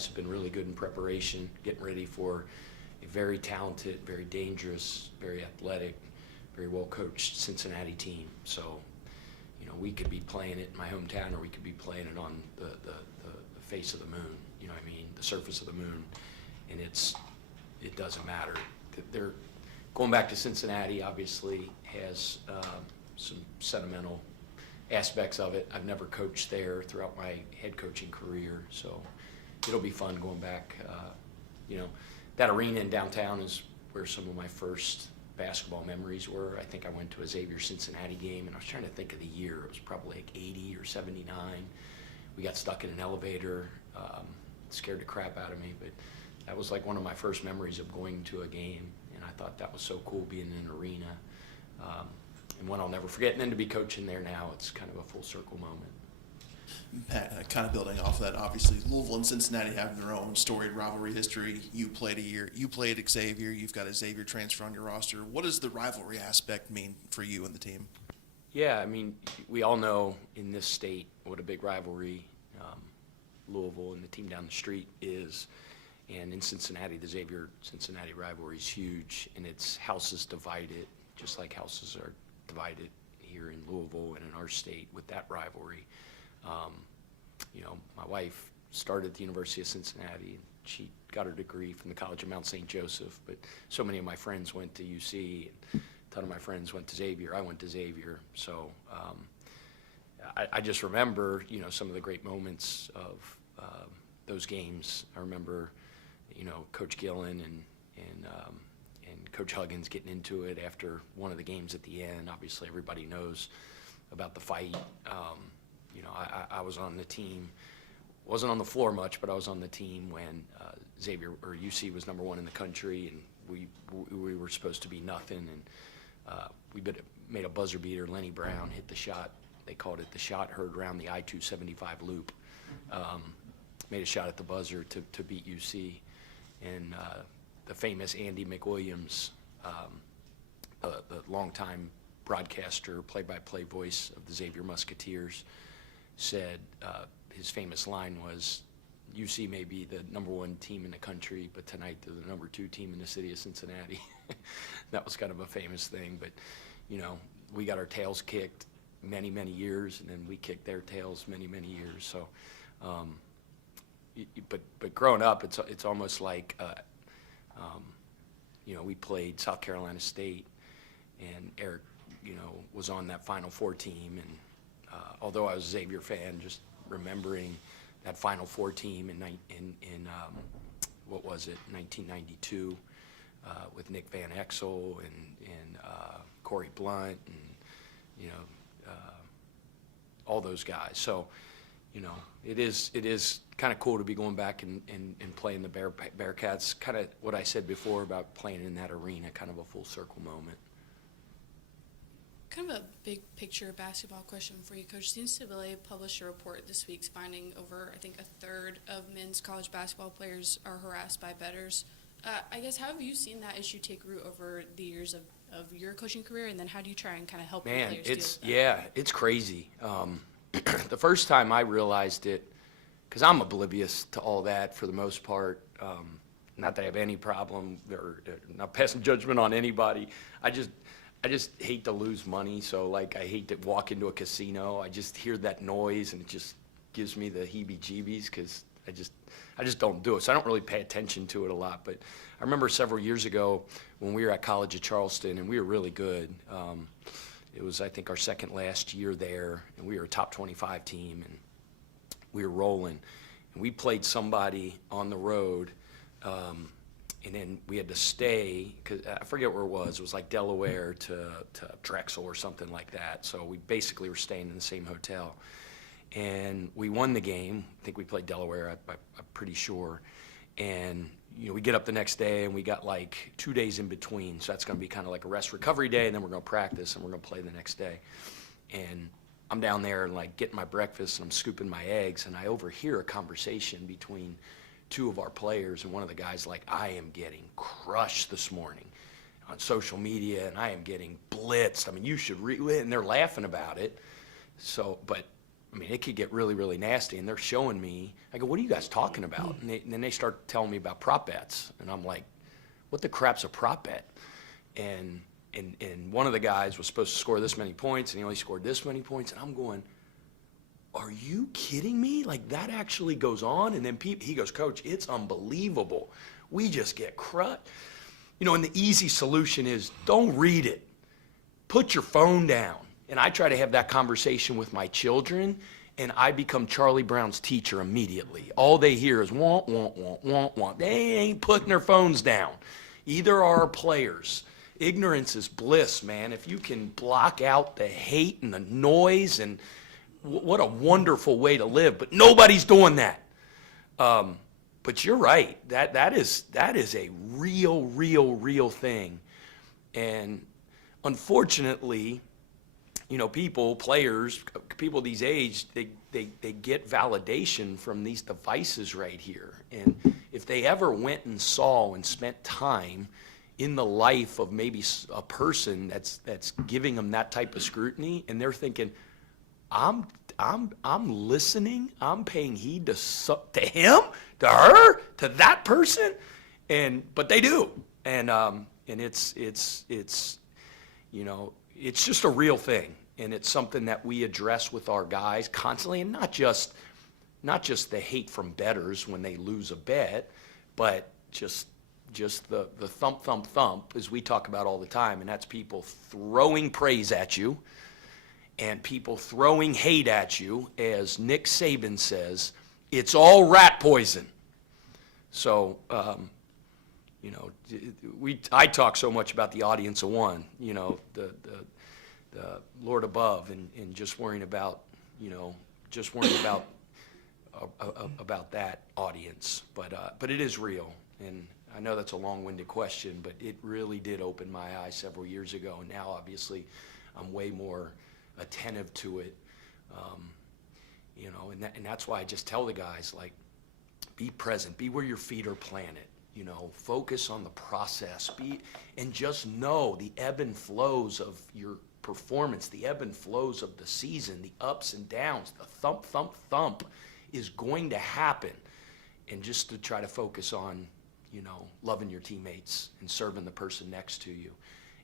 guys have been really good in preparation, getting ready for a very talented, very dangerous, very athletic, very well-coached Cincinnati team. So, you know, we could be playing it in my hometown, or we could be playing it on the face of the moon, you know what I mean, the surface of the moon, and it doesn't matter. They're going back to Cincinnati, obviously, has some sentimental aspects of it. I've never coached there throughout my head coaching career, so it'll be fun going back. You know, that arena in downtown is where some of my first basketball memories were. I think I went to a Xavier Cincinnati game, and I was trying to think of the year. It was probably like 80 or 79. We got stuck in an elevator, scared the crap out of me, but that was like one of my first memories of going to a game, and I thought that was so cool being in an arena, and one I'll never forget. And then to be coaching there now, it's kind of a full circle moment. Pat, kind of building off of that, obviously Louisville and Cincinnati have their own storied rivalry history. You played at Xavier. You've got a Xavier transfer on your roster. What does the rivalry aspect mean for you and the team? Yeah, I mean, we all know in this state what a big rivalry Louisville and the team down the street is. And in Cincinnati, the Xavier-Cincinnati rivalry is huge, and it's houses divided, just like houses are divided here in Louisville and in our state with that rivalry. You know, my wife started at the University of Cincinnati, and she got her degree from the College of Mount St. Joseph, but so many of my friends went to UC, and a ton of my friends went to Xavier. I went to Xavier, so I just remember, you know, some of the great moments of those games. I remember, you know, Coach Gillen and Coach Huggins getting into it after one of the games at the end. Obviously, everybody knows about the fight. You know, I was on the team, wasn't on the floor much, but I was on the team when Xavier or UC was #1 in the country, and we were supposed to be nothing, and we made a buzzer beater. Lenny Brown hit the shot. They called it the shot heard around the I-275 loop. Made a shot at the buzzer to beat UC, and the famous Andy McWilliams, the longtime broadcaster, play-by-play voice of the Xavier Musketeers, said his famous line was, UC may be the #1 team in the country, but tonight they're the #2 team in the city of Cincinnati. That was kind of a famous thing, but, you know, we got our tails kicked many, many years, and then we kicked their tails many, many years. So, but growing up, it's almost like, you know, we played South Carolina State, and Eric, you know, was on that Final Four team, and although I was a Xavier fan, just remembering that Final Four team in what was it, 1992, with Nick Van Exel and Corey Blunt, and, you know, all those guys. So, you know, it is kind of cool to be going back and playing the Bearcats. Kind of what I said before about playing in that arena, kind of a full circle moment. Kind of a big picture basketball question for you, Coach. The NCAA published a report this week finding over, I think, a third of men's college basketball players are harassed by bettors. I guess, how have you seen that issue take root over the years of your coaching career, and then how do you try and kind of help the players deal with that? Yeah, it's crazy. The first time I realized it, because I'm oblivious to all that for the most part, not that I have any problem or not passing judgment on anybody. I just hate to lose money, so like I hate to walk into a casino. I just hear that noise and it just gives me the heebie-jeebies because I just don't do it. So I don't really pay attention to it a lot. But I remember several years ago when we were at College of Charleston, and we were really good. It was, I think, our second last year there, and we were a top 25 team, and we were rolling. And we played somebody on the road, and then we had to stay, because I forget where it was like Delaware to Drexel or something like that. So we basically were staying in the same hotel. And we won the game. I think we played Delaware, I'm pretty sure. And, you know, we get up the next day, and we got like 2 days in between. So that's going to be kind of like a rest recovery day, and then we're going to practice, and we're going to play the next day. And I'm down there and like getting my breakfast, and I'm scooping my eggs, and I overhear a conversation between two of our players, and one of the guys like, I am getting crushed this morning on social media, and I am getting blitzed. I mean, you should and they're laughing about it. So, but I mean, it could get really, really nasty, and they're showing me. I go, what are you guys talking about? And then they start telling me about prop bets, and I'm like, what the crap's a prop bet? And one of the guys was supposed to score this many points, and he only scored this many points, and I'm going, are you kidding me? Like, that actually goes on? And then he goes, Coach, it's unbelievable. We just get crushed. You know, and the easy solution is don't read it. Put your phone down. And I try to have that conversation with my children, and I become Charlie Brown's teacher immediately. All they hear is want, want, want, want, want. They ain't putting their phones down. Either are our players. Ignorance is bliss, man. If you can block out the hate and the noise, and what a wonderful way to live. But nobody's doing that. But you're right. That is a real thing. And unfortunately, you know, players, people these age, they get validation from these devices right here. And if they ever went and saw and spent time in the life of maybe a person that's giving them that type of scrutiny, and they're thinking, I'm listening, I'm paying heed to him, to her, to that person, but they do, and it's you know, it's just a real thing, and it's something that we address with our guys constantly, and not just the hate from bettors when they lose a bet, but just the thump, as we talk about all the time, and that's people throwing praise at you and people throwing hate at you. As Nick Saban says, it's all rat poison. So, you know, I talk so much about the audience of one, you know, the Lord above, and just worrying about, you know, about that audience. But it is real, and I know that's a long-winded question, but it really did open my eyes several years ago, and now obviously I'm way more attentive to it, you know, and that's why I just tell the guys, like, be present, be where your feet are planted, you know, focus on the process, and just know the ebb and flows of your performance, the ebb and flows of the season, the ups and downs, the thump is going to happen, and just to try to focus on, you know, loving your teammates and serving the person next to you,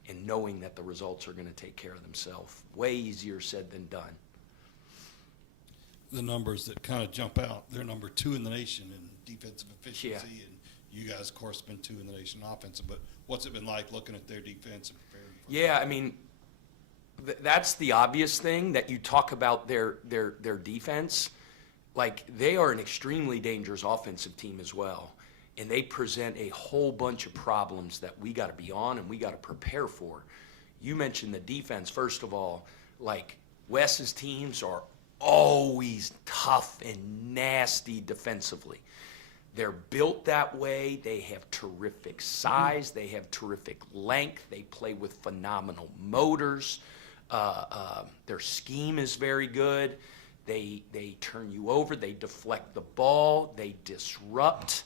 and knowing that the results are going to take care of themselves. Way easier said than done. The numbers that kind of jump out, they're number 2 in the nation in defensive efficiency, Yeah. and you guys, of course, been 2 in the nation offensive. But what's it been like looking at their defense and preparing for Yeah, I mean, that's the obvious thing, that you talk about their defense. Like, they are an extremely dangerous offensive team as well. And they present a whole bunch of problems that we got to be on and we got to prepare for. You mentioned the defense. First of all, like, Wes's teams are always tough and nasty defensively. They're built that way. They have terrific size. They have terrific length. They play with phenomenal motors. Their scheme is very good. They turn you over. They deflect the ball. They disrupt.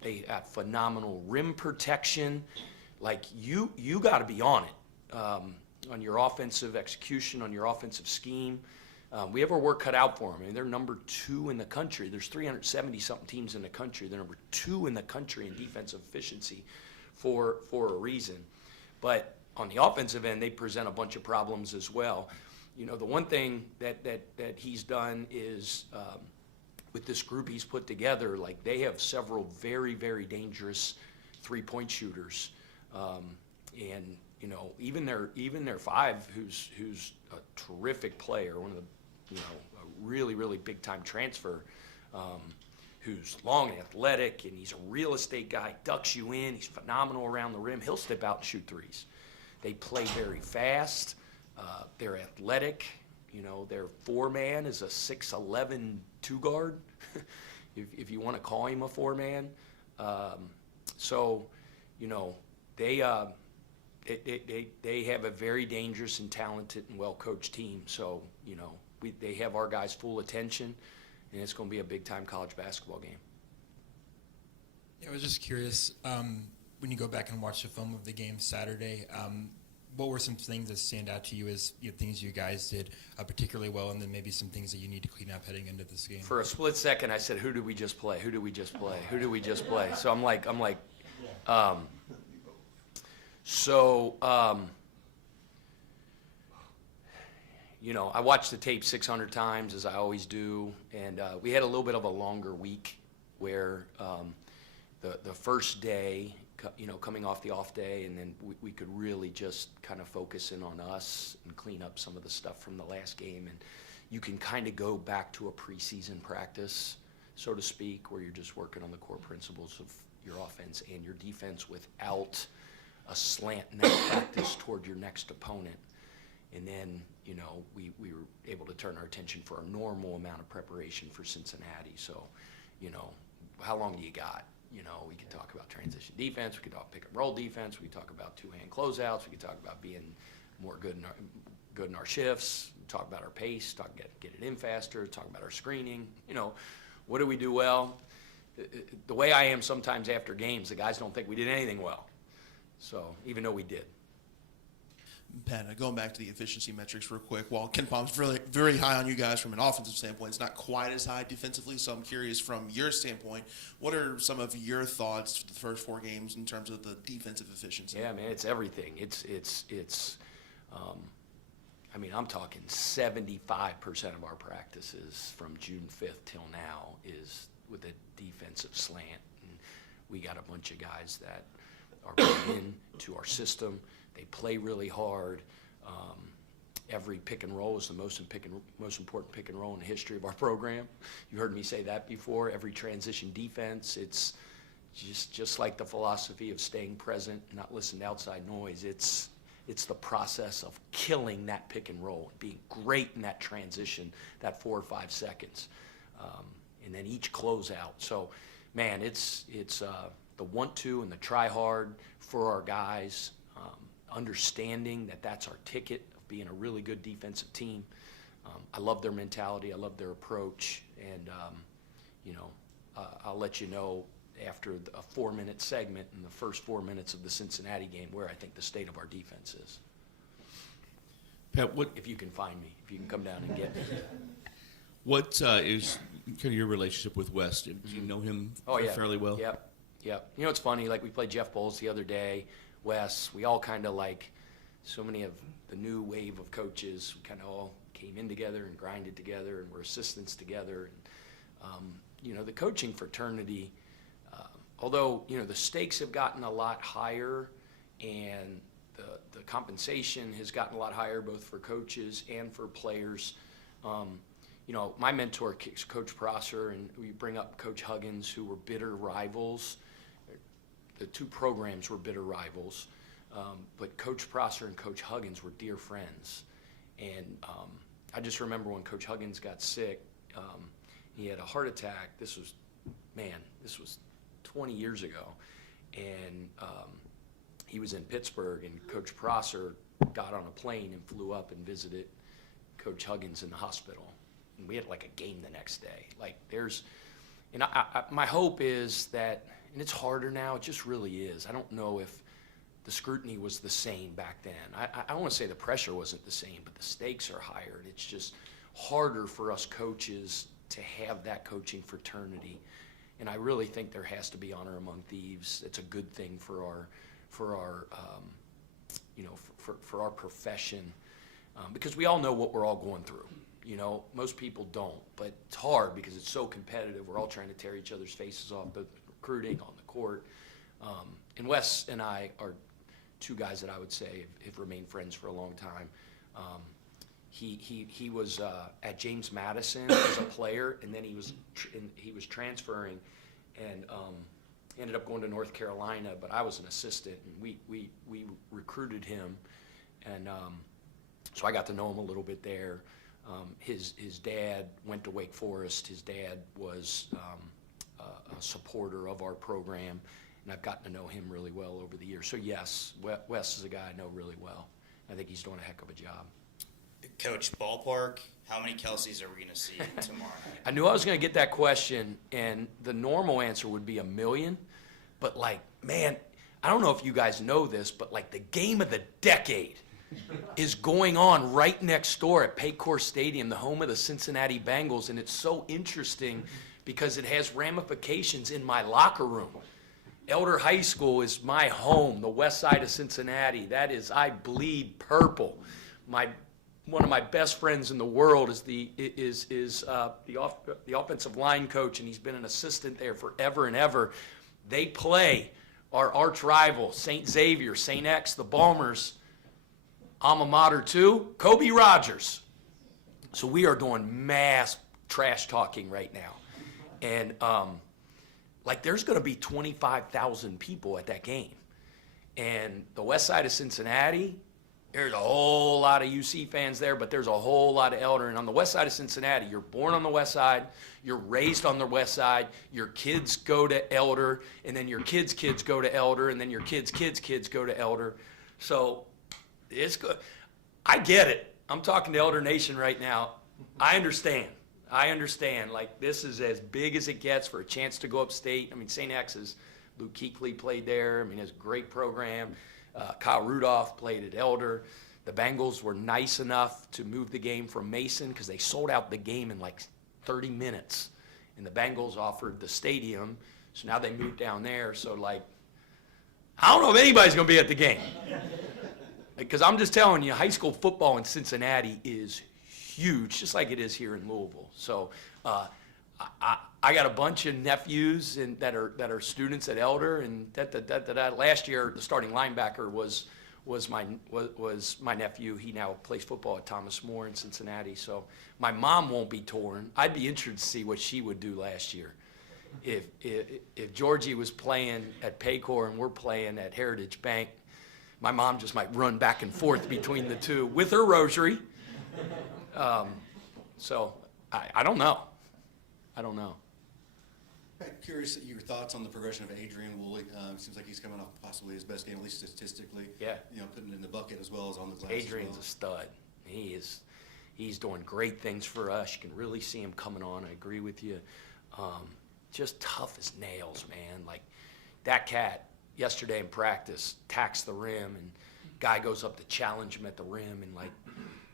They have phenomenal rim protection. Like, you got to be on it, on your offensive execution, on your offensive scheme. We have our work cut out for them. I mean, they're number 2 in the country. There's 370-something teams in the country. They're number 2 in the country in defensive efficiency for a reason. But on the offensive end, they present a bunch of problems as well. You know, the one thing that he's done is, with this group he's put together, like, they have several very, very dangerous three-point shooters, and you know, even their 5, who's a terrific player, one of the, you know, a really, really big time transfer, who's long and athletic, and he's a real estate guy, ducks you in, he's phenomenal around the rim, he'll step out and shoot threes. They play very fast, they're athletic. You know, their 4-man is a 6'11" 2-guard, if you want to call him a 4-man. So, you know, they have a very dangerous and talented and well-coached team. So, you know, they have our guys' full attention, and it's going to be a big-time college basketball game. Yeah, I was just curious, when you go back and watch the film of the game Saturday, what were some things that stand out to you as things you guys did particularly well, and then maybe some things that you need to clean up heading into this game? For a split second, I said, "Who did we just play? Who did we just play? Who did we just play?" So I'm like, I watched the tape 600 times, as I always do, and we had a little bit of a longer week where the first day, coming off the off day, and then we could really just kind of focus in on us and clean up some of the stuff from the last game. And you can kind of go back to a preseason practice, so to speak, where you're just working on the core principles of your offense and your defense without a slant net practice toward your next opponent. And then, we were able to turn our attention for a normal amount of preparation for Cincinnati. So, how long do you got? We could talk about transition defense. We could talk pick and roll defense. We could talk about two-hand closeouts. We could talk about being more good in our shifts. Talk about our pace. Get it in faster. Talk about our screening. What do we do well? The way I am sometimes after games, the guys don't think we did anything well. So even though we did. Pat, going back to the efficiency metrics real quick, while Ken Palm's really very high on you guys from an offensive standpoint, it's not quite as high defensively. So I'm curious, from your standpoint, what are some of your thoughts for the first 4 games in terms of the defensive efficiency? Yeah, man, it's everything. I'm talking 75% of our practices from June 5th till now is with a defensive slant. And we got a bunch of guys that are going into our system. They play really hard. Every pick and roll is the most important pick and roll in the history of our program. You heard me say that before. Every transition defense, it's just like the philosophy of staying present, not listening to outside noise. It's the process of killing that pick and roll and being great in that transition, that 4 or 5 seconds, and then each closeout. So, man, it's the want-to and the try-hard for our guys. Understanding that that's our ticket of being a really good defensive team. I love their mentality. I love their approach. And, I'll let you know after a 4-minute segment in the first 4 minutes of the Cincinnati game where I think the state of our defense is. Pat, If you can find me, if you can come down and get me. what is kind of your relationship with West? Do you know him fairly well? Yep. It's funny, like we played Jeff Bowles the other day. Wes, we all kind of like so many of the new wave of coaches, we kind of all came in together and grinded together and were assistants together. And, the coaching fraternity, although, the stakes have gotten a lot higher and the compensation has gotten a lot higher both for coaches and for players. My mentor is Coach Prosser, and we bring up Coach Huggins, who were bitter rivals. The 2 programs were bitter rivals, but Coach Prosser and Coach Huggins were dear friends. And I just remember when Coach Huggins got sick, he had a heart attack. This was 20 years ago. And he was in Pittsburgh, and Coach Prosser got on a plane and flew up and visited Coach Huggins in the hospital. And we had like a game the next day. My hope is that, and it's harder now, it just really is. I don't know if the scrutiny was the same back then. I don't want to say the pressure wasn't the same, but the stakes are higher, and it's just harder for us coaches to have that coaching fraternity. And I really think there has to be honor among thieves. It's a good thing for our profession, because we all know what we're all going through. Most people don't, but it's hard because it's so competitive. We're all trying to tear each other's faces off, both recruiting, on the court. And Wes and I are 2 guys that I would say have remained friends for a long time. He was at James Madison as a player, and then he was transferring, and ended up going to North Carolina. But I was an assistant, and we recruited him, and so I got to know him a little bit there. His dad went to Wake Forest. His dad was a supporter of our program, and I've gotten to know him really well over the years. So yes, Wes is a guy I know really well. I think he's doing a heck of a job. Coach, ballpark, how many Kelseys are we going to see tomorrow night? I knew I was going to get that question, and the normal answer would be 1 million. But, man, I don't know if you guys know this, but like the game of the decade is going on right next door at Paycor Stadium, the home of the Cincinnati Bengals, and it's so interesting because it has ramifications in my locker room. Elder High School is my home, the west side of Cincinnati. That is, I bleed purple. One of my best friends in the world is the offensive line coach, and he's been an assistant there forever and ever. They play our arch rival, St. Xavier, St. X, the Balmers, alma mater too, Kobe Rogers. So we are doing mass trash talking right now. And like there's going to be 25,000 people at that game. And the west side of Cincinnati, there's a whole lot of UC fans there, but there's a whole lot of Elder. And on the west side of Cincinnati, you're born on the west side, you're raised on the west side, your kids go to Elder, and then your kids' kids go to Elder, and then your kids' kids' kids go to Elder. So it's good. I get it. I'm talking to Elder Nation right now. I understand. Like, this is as big as it gets for a chance to go upstate. I mean, St. X's, Luke Kuechly played there. I mean, it's a great program. Kyle Rudolph played at Elder. The Bengals were nice enough to move the game from Mason because they sold out the game in like 30 minutes. And the Bengals offered the stadium, so now they moved down there. So, like, I don't know if anybody's going to be at the game. Because I'm just telling you, high school football in Cincinnati is huge, just like it is here in Louisville. So I got a bunch of nephews that are students at Elder, and last year the starting linebacker was my nephew. He now plays football at Thomas More in Cincinnati. So my mom won't be torn. I'd be interested to see what she would do last year. If Georgie was playing at Paycor and we're playing at Heritage Bank, my mom just might run back and forth between the two with her rosary. So I don't know. I'm curious your thoughts on the progression of Adrian Woolley. Seems like he's coming off possibly his best game, at least statistically. Yeah. You know, putting it in the bucket as well as on the glass. Adrian's a stud. He's doing great things for us. You can really see him coming on. I agree with you. Just tough as nails, man. Like that cat yesterday in practice tacks the rim, and guy goes up to challenge him at the rim, and like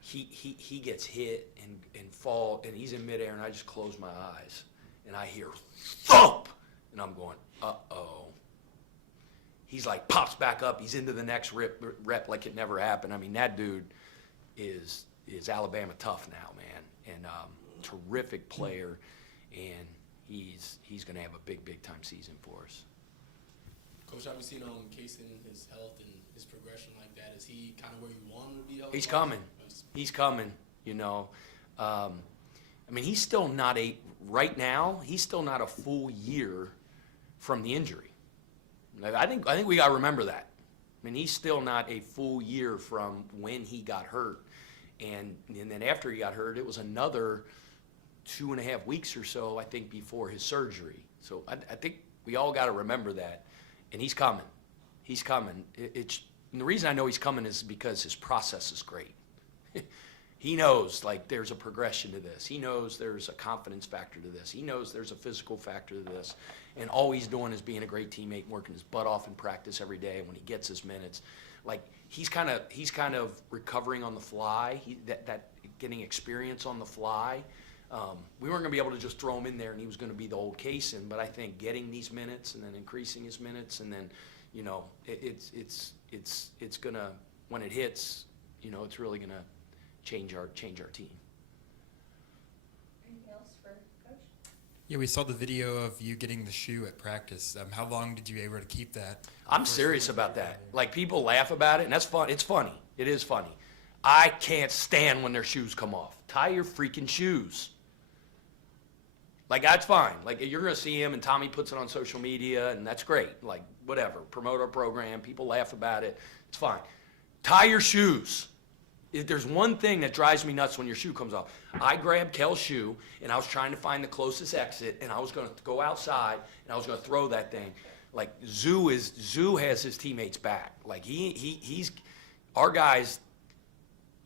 he gets hit and fall, and he's in midair, and I just close my eyes, and I hear thump, and I'm going, uh-oh. He's like pops back up. He's into the next rep like it never happened. I mean, that dude is Alabama tough now, man, and terrific player, and he's going to have a big time season for us. Coach, how have you seen Casey and his health and his progression like that? Is he kind of where you want him to be? He's coming. He's coming, you know. I mean, he's still not right now, he's still not a full year from the injury. I think we got to remember that. I mean, he's still not a full year from when he got hurt. And then after he got hurt, it was another 2.5 weeks or so, I think, before his surgery. So I think we all got to remember that. And he's coming. He's coming. And the reason I know he's coming is because his process is great. He knows, like, there's a progression to this. He knows there's a confidence factor to this. He knows there's a physical factor to this. And all he's doing is being a great teammate, working his butt off in practice every day. And when he gets his minutes, like, he's kind of recovering on the fly. That getting experience on the fly. We weren't going to be able to just throw him in there and he was going to be the old Kaysen, but I think getting these minutes and then increasing his minutes, and then, you know, it's going to, when it hits, you know, it's really going to change our team. Anything else for Coach? Yeah, we saw the video of you getting the shoe at practice. How long did you able to keep that? I'm serious about that. Like, people laugh about it, and that's fun. It's funny. It is funny. I can't stand when their shoes come off. Tie your freaking shoes. Like, that's fine. Like, you're going to see him, and Tommy puts it on social media, and that's great. Like, whatever. Promote our program. People laugh about it. It's fine. Tie your shoes. If there's one thing that drives me nuts when your shoe comes off. I grabbed Kel's shoe, and I was trying to find the closest exit, and I was going to go outside, and I was going to throw that thing. Like, Zoo has his teammates back. Like, he's our guys.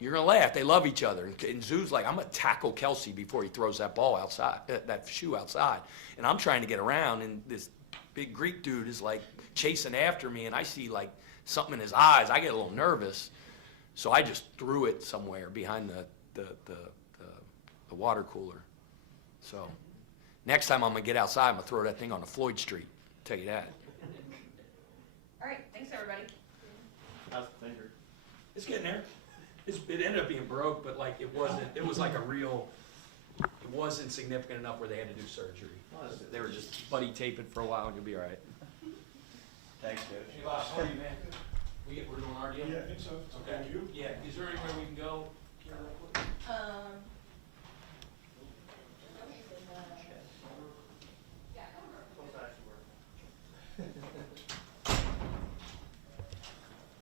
You're going to laugh. They love each other. And Zoo's like, I'm going to tackle Kelsey before he throws that ball outside, that shoe outside. And I'm trying to get around, and this big Greek dude is like chasing after me, and I see like something in his eyes. I get a little nervous, so I just threw it somewhere behind the water cooler. So next time I'm gonna get outside, I'm gonna throw that thing on the Floyd Street. Tell you that. All right, thanks everybody. How's the finger? It's getting there. It ended up being broke, but like it wasn't. It was like a real. It wasn't significant enough where they had to do surgery. They were just buddy taping for a while, and you'll be all right. Thanks, Coach. Hey, Bob, how are you, man? We're doing our deal? Yeah, I think so. Okay. You? Yeah, is there anywhere we can go? Here real quick?